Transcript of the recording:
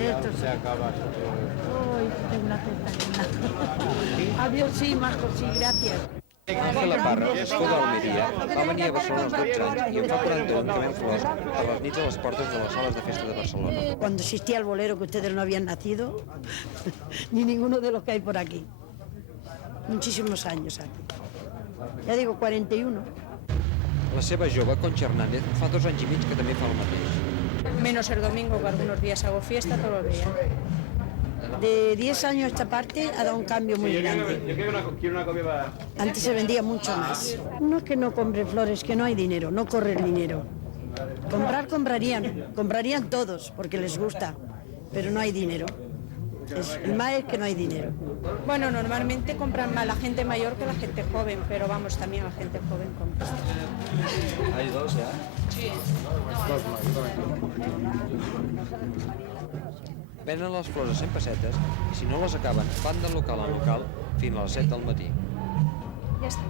Esto Se acaba todo. Uy, tengo una cesta llena. Adiós, sí, Marco, sí, gracias. Ángela Parra, nascuda a Almeria, va venir a Barcelona als 12 anys i en fa 41 trobem flors per les nits a les portes de les sales de festa de Barcelona. Cuando existía el bolero, que ustedes no habían nacido, ni ninguno de los que hay por aquí. Muchísimos años aquí. Ya digo, 41. La seva jove, Concha Hernández, fa 2 anys i mig que també fa el mateix. Menos el domingo, que algunos días hago fiesta todos los días. De 10 años a esta parte ha dado un cambio muy grande. Yo quiero una copia para... Antes se vendía mucho más. No es que no compre flores, que no hay dinero, no corre el dinero. Comprarían todos, porque les gusta, pero no hay dinero. El más es que no hay dinero. Bueno, normalmente compran más la gente mayor que la gente joven, pero vamos, también la gente joven compra. Hay dos, ja? Venen les flors a 100 pessetes i si no les acaben van de local en local fins a les 7 del matí. Ya está.